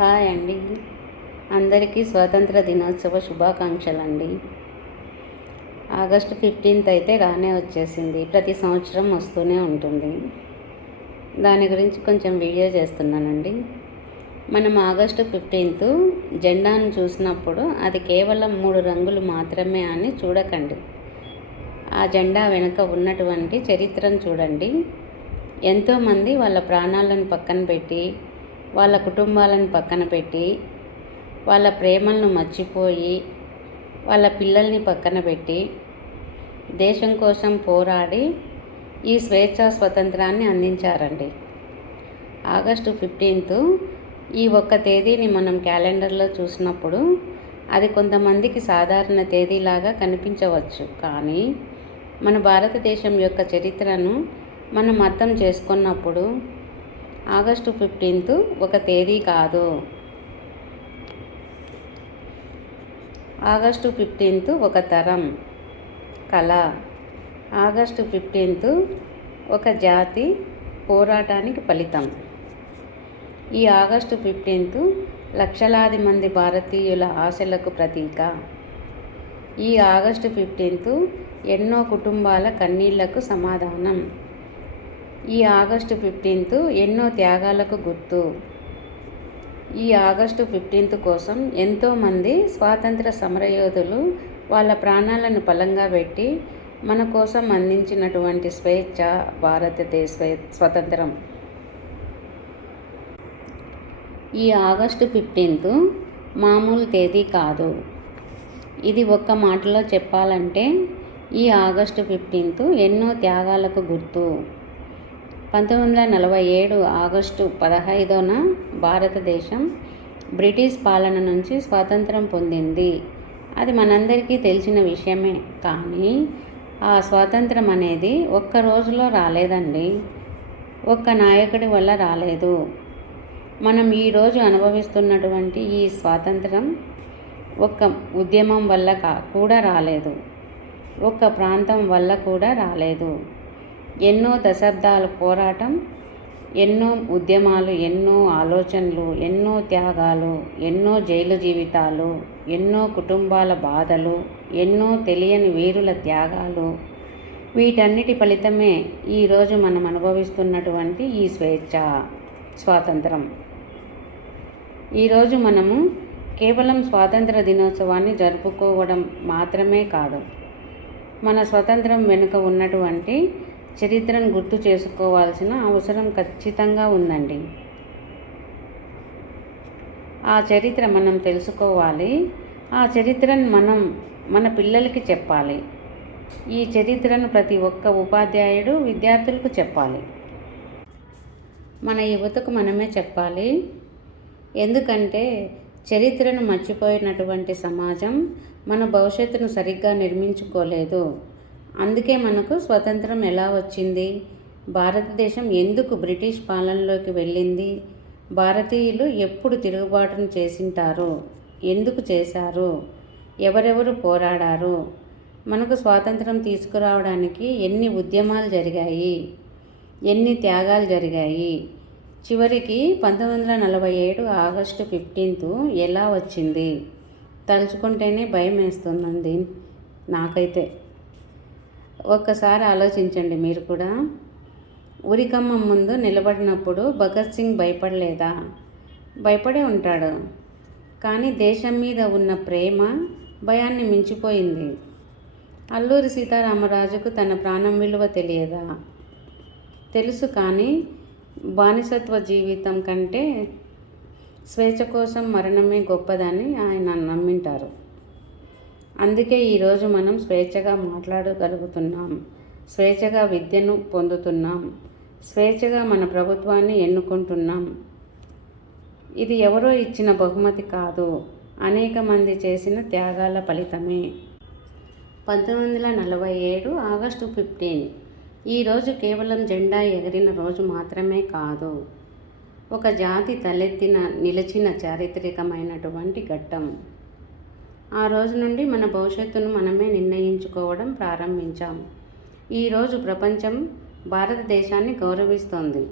Hi అండి. అందరికీ స్వాతంత్ర దినోత్సవ శుభాకాంక్షలు అండి. ఆగస్టు 15 అయితే రానే వచ్చేసింది. ప్రతి సంవత్సరం వస్తూనే ఉంటుంది. దాని గురించి కొంచెం వీడియో చేస్తున్నానండి. మనం ఆగస్టు 15 జెండాను చూసినప్పుడు అది కేవలం 3 రంగులు మాత్రమే అని చూడకండి. ఆ జెండా వెనుక ఉన్నటువంటి చరిత్రను చూడండి. ఎంతోమంది వాళ్ళ ప్రాణాలను పక్కన పెట్టి, వాళ్ళ కుటుంబాలను పక్కన పెట్టి, వాళ్ళ ప్రేమలను మర్చిపోయి, వాళ్ళ పిల్లల్ని పక్కన పెట్టి దేశం కోసం పోరాడి ఈ స్వేచ్ఛాస్వతంత్రాన్ని అందించారండి. ఆగస్టు 15 ఈ ఒక్క తేదీని మనం క్యాలెండర్లో చూసినప్పుడు అది కొంతమందికి సాధారణ తేదీలాగా కనిపించవచ్చు. కానీ మన భారతదేశం యొక్క చరిత్రను మనం అర్థం చేసుకున్నప్పుడు ఆగస్టు 15 ఒక తేదీ కాదు. ఆగస్టు 15 ఒక తరం, కళ. ఆగస్టు 15 ఒక జాతి పోరాటానికి ఫలితం. ఈ ఆగస్టు 15 లక్షలాది మంది భారతీయుల ఆశలకు ప్రతీక. ఈ ఆగస్టు 15 ఎన్నో కుటుంబాల కన్నీళ్లకు సమాధానం. ఈ ఆగస్టు 15 ఎన్నో త్యాగాలకు గుర్తు. ఈ ఆగస్టు 15 కోసం ఎంతోమంది స్వాతంత్ర సమరయోధులు వాళ్ళ ప్రాణాలను పలంగా పెట్టి మన కోసం అందించినటువంటి స్వేచ్ఛ, భారతదేశ స్వతంత్రం. ఈ ఆగస్టు 15 మామూలు తేదీ కాదు. ఇది ఒక్క మాటలో చెప్పాలంటే ఈ ఆగస్టు 15 ఎన్నో త్యాగాలకు గుర్తు. 1947 ఆగస్టు 15న భారతదేశం బ్రిటిష్ పాలన నుంచి స్వాతంత్రం పొందింది. అది మనందరికీ తెలిసిన విషయమే. కానీ ఆ స్వాతంత్రం అనేది ఒక్క రోజులో రాలేదండి. ఒక్క నాయకుడి వల్ల రాలేదు. మనం ఈరోజు అనుభవిస్తున్నటువంటి ఈ స్వాతంత్రం ఒక్క ఉద్యమం వల్ల కూడా రాలేదు. ఒక్క ప్రాంతం వల్ల కూడా రాలేదు. ఎన్నో దశాబ్దాల పోరాటం, ఎన్నో ఉద్యమాలు, ఎన్నో ఆలోచనలు, ఎన్నో త్యాగాలు, ఎన్నో జైలు జీవితాలు, ఎన్నో కుటుంబాల బాధలు, ఎన్నో తెలియని వీరుల త్యాగాలు, వీటన్నిటి ఫలితమే ఈరోజు మనం అనుభవిస్తున్నటువంటి ఈ స్వేచ్ఛ, స్వాతంత్రం. ఈరోజు మనము కేవలం స్వాతంత్ర దినోత్సవాన్ని జరుపుకోవడం మాత్రమే కాదు, మన స్వతంత్రం వెనుక ఉన్నటువంటి చరిత్రను గుర్తు చేసుకోవాల్సిన అవసరం ఖచ్చితంగా ఉందండి. ఆ చరిత్ర మనం తెలుసుకోవాలి. ఆ చరిత్రను మనం మన పిల్లలకి చెప్పాలి. ఈ చరిత్రను ప్రతి ఒక్క ఉపాధ్యాయుడు విద్యార్థులకు చెప్పాలి. మన యువతకు మనమే చెప్పాలి. ఎందుకంటే చరిత్రను మర్చిపోయినటువంటి సమాజం మన భవిష్యత్తును సరిగ్గా నిర్మించుకోలేదు. అందుకే మనకు స్వతంత్రం ఎలా వచ్చింది, భారతదేశం ఎందుకు బ్రిటిష్ పాలనలోకి వెళ్ళింది, భారతీయులు ఎప్పుడు తిరుగుబాటును చేసింటారు, ఎందుకు చేశారు, ఎవరెవరు పోరాడారు, మనకు స్వాతంత్రం తీసుకురావడానికి ఎన్ని ఉద్యమాలు జరిగాయి, ఎన్ని త్యాగాలు జరిగాయి, చివరికి 1947 ఆగస్టు 15 ఎలా వచ్చింది తలుచుకుంటేనే భయం వేస్తుందండి నాకైతే. ఒక్కసారి ఆలోచించండి మీరు కూడా. ఉరికమ్మం ముందు నిలబడినప్పుడు భగత్ సింగ్ భయపడలేదా? భయపడే ఉంటాడు. కానీ దేశం మీద ఉన్న ప్రేమ భయాన్ని మించిపోయింది. అల్లూరి సీతారామరాజుకు తన ప్రాణం విలువ తెలియదా? తెలుసు. కానీ బానిసత్వ జీవితం కంటే స్వేచ్ఛ కోసం మరణమే గొప్పదని ఆయన నమ్మింటారు. అందుకే ఈరోజు మనం స్వేచ్ఛగా మాట్లాడగలుగుతున్నాం, స్వేచ్ఛగా విద్యను పొందుతున్నాం, స్వేచ్ఛగా మన ప్రభుత్వాన్ని ఎన్నుకుంటున్నాం. ఇది ఎవరో ఇచ్చిన బహుమతి కాదు, అనేక మంది చేసిన త్యాగాల ఫలితమే. 1947 ఆగస్టు 15 ఈరోజు కేవలం జెండా ఎగిరిన రోజు మాత్రమే కాదు, ఒక జాతి నిలిచిన చారిత్రకమైనటువంటి ఘట్టం. ఆ రోజు నుండి మన భవిష్యత్తును మనమే నిర్ణయించుకోవడం ప్రారంభించాం. ఈరోజు ప్రపంచం భారతదేశాన్ని గౌరవిస్తోంది.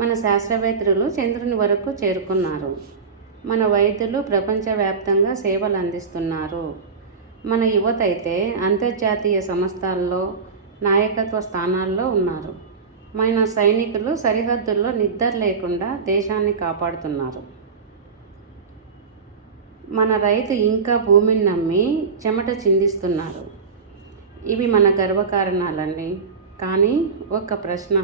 మన శాస్త్రవేత్తలు చంద్రుని వరకు చేరుకున్నారు. మన వైద్యులు ప్రపంచవ్యాప్తంగా సేవలు అందిస్తున్నారు. మన యువత అయితే అంతర్జాతీయ సంస్థల్లో నాయకత్వ స్థానాల్లో ఉన్నారు. మన సైనికులు సరిహద్దుల్లో నిద్ర లేకుండా దేశాన్ని కాపాడుతున్నారు. మన రైతు ఇంకా భూమిని నమ్మి చెమట చిందిస్తున్నారు. ఇవి మన గర్వకారణాలండి. కానీ ఒక్క ప్రశ్న,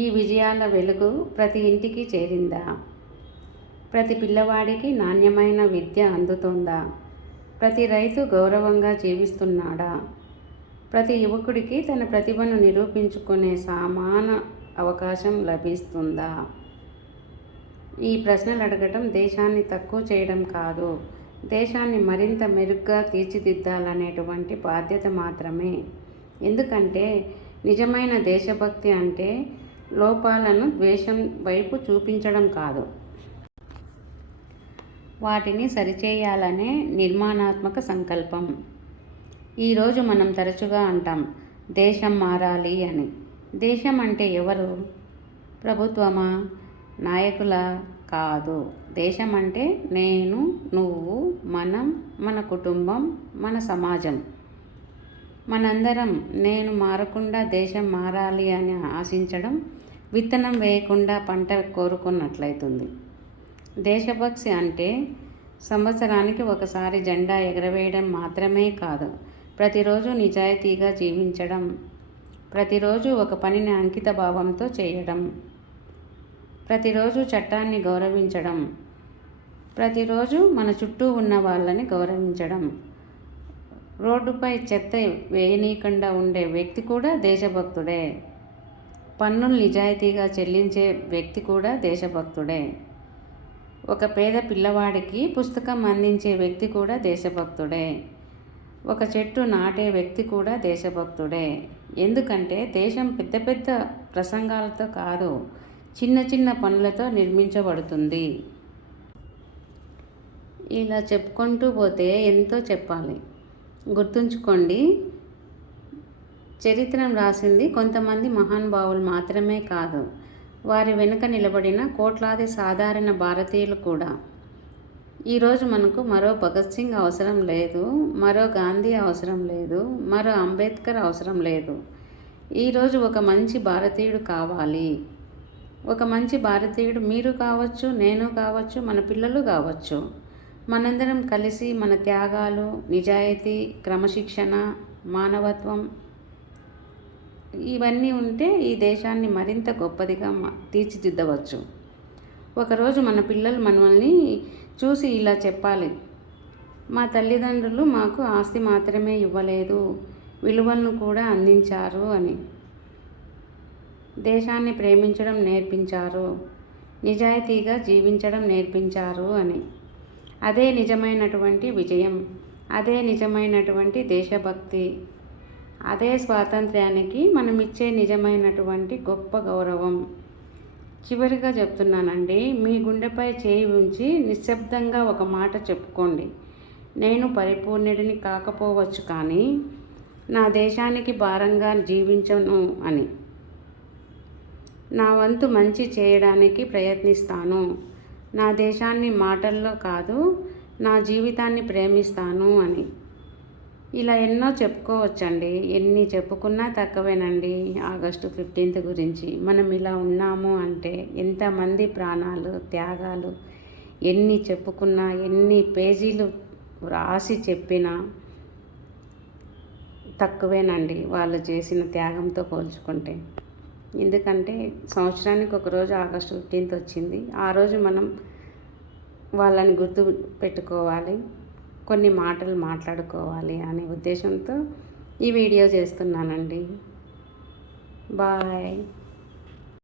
ఈ విజయాల వెలుగు ప్రతి ఇంటికి చేరిందా? ప్రతి పిల్లవాడికి నాణ్యమైన విద్య అందుతోందా? ప్రతి రైతు గౌరవంగా జీవిస్తున్నాడా? ప్రతి యువకుడికి తన ప్రతిభను నిరూపించుకునే సమాన అవకాశం లభిస్తుందా? ఈ ప్రశ్నలు అడగటం దేశాన్ని తక్కువ చేయడం కాదు, దేశాన్ని మరింత మెరుగ్గా తీర్చిదిద్దాలనేటువంటి బాధ్యత మాత్రమే. ఎందుకంటే నిజమైన దేశభక్తి అంటే లోపాలను ద్వేషం వైపు చూపించడం కాదు, వాటిని సరిచేయాలనే నిర్మాణాత్మక సంకల్పం. ఈరోజు మనం తరచుగా అంటాం దేశం మారాలి అని. దేశం అంటే ఎవరు? ప్రభుత్వమా? నాయకుల? కాదు. దేశం అంటే నేను, నువ్వు, మనం, మన కుటుంబం, మన సమాజం. మనందరం నేను మారకుండా దేశం మారాలి అని ఆశించడం విత్తనం వేయకుండా పంట కోరుకున్నట్లయితుంది. దేశభక్తి అంటే సంవత్సరానికి ఒకసారి జెండా ఎగరవేయడం మాత్రమే కాదు, ప్రతిరోజు నిజాయితీగా జీవించడం, ప్రతిరోజు ఒక పనిని అంకిత భావంతో చేయడం, ప్రతిరోజు చట్టాన్ని గౌరవించడం, ప్రతిరోజు మన చుట్టూ ఉన్న వాళ్ళని గౌరవించడం, రోడ్డుపై చెత్త వేయనీయకుండా ఉండే వ్యక్తి కూడా దేశభక్తుడే, పన్నులు నిజాయితీగా చెల్లించే వ్యక్తి కూడా దేశభక్తుడే, ఒక పేద పిల్లవాడికి పుస్తకం అందించే వ్యక్తి కూడా దేశభక్తుడే, ఒక చెట్టు నాటే వ్యక్తి కూడా దేశభక్తుడే. ఎందుకంటే దేశం పెద్ద పెద్ద ప్రసంగాలతో కాదు, చిన్న చిన్న పనులతో నిర్మించబడుతుంది. ఇలా చెప్పుకుంటూ పోతే ఎంతో చెప్పాలి. గుర్తుంచుకోండి, చరిత్రను రాసింది కొంతమంది మహానుభావులు మాత్రమే కాదు, వారి వెనుక నిలబడిన కోట్లాది సాధారణ భారతీయులు కూడా. ఈరోజు మనకు మరో భగత్ సింగ్ అవసరం లేదు, మరో గాంధీ అవసరం లేదు, మరో అంబేద్కర్ అవసరం లేదు. ఈరోజు ఒక మంచి భారతీయుడు కావాలి. ఒక మంచి భారతీయుడు మీరు కావచ్చు, నేను కావచ్చు, మన పిల్లలు కావచ్చు. మనందరం కలిసి మన త్యాగాలు, నిజాయితీ, క్రమశిక్షణ, మానవత్వం ఇవన్నీ ఉంటే ఈ దేశాన్ని మరింత గొప్పదిగా తీర్చిదిద్దవచ్చు. ఒకరోజు మన పిల్లలు మనల్ని చూసి ఇలా చెప్పాలి, మా తల్లిదండ్రులు మాకు ఆస్తి మాత్రమే ఇవ్వలేదు, విలువలను కూడా అందించారు అని. దేశాన్ని ప్రేమించడం నేర్పించారు, నిజాయితీగా జీవించడం నేర్పించారు అని. అదే నిజమైనటువంటి విజయం, అదే నిజమైనటువంటి దేశభక్తి, అదే స్వాతంత్ర్యానికి మనం ఇచ్చే నిజమైనటువంటి గొప్ప గౌరవం. చివరిగా చెప్తున్నానండి, మీ గుండెపై చేయి ఉంచి నిశ్శబ్దంగా ఒక మాట చెప్పుకోండి, నేను పరిపూర్ణుడిని కాకపోవచ్చు కానీ నా దేశానికి భారంగా జీవించను అని. నా వంతు మంచి చేయడానికి ప్రయత్నిస్తాను, నా దేశాన్ని మాటల్లో కాదు నా జీవితాన్ని ప్రేమిస్తాను అని. ఇలా ఎన్నో చెప్పుకోవచ్చండి, ఎన్ని చెప్పుకున్నా తక్కువేనండి. ఆగస్టు 15 గురించి మనం ఇలా ఉన్నాము అంటే ఎంతమంది ప్రాణాలు, త్యాగాలు ఎన్ని చెప్పుకున్నా, ఎన్ని పేజీలు రాసి చెప్పినా తక్కువేనండి వాళ్ళు చేసిన త్యాగంతో పోల్చుకుంటే. ఎందుకంటే సంవత్సరానికి ఒకరోజు ఆగస్టు 15 వచ్చింది, ఆ రోజు మనం వాళ్ళని గుర్తు పెట్టుకోవాలి, కొన్ని మాటలు మాట్లాడుకోవాలి అనే ఉద్దేశంతో ఈ వీడియో చేస్తున్నానండి. బాయ్.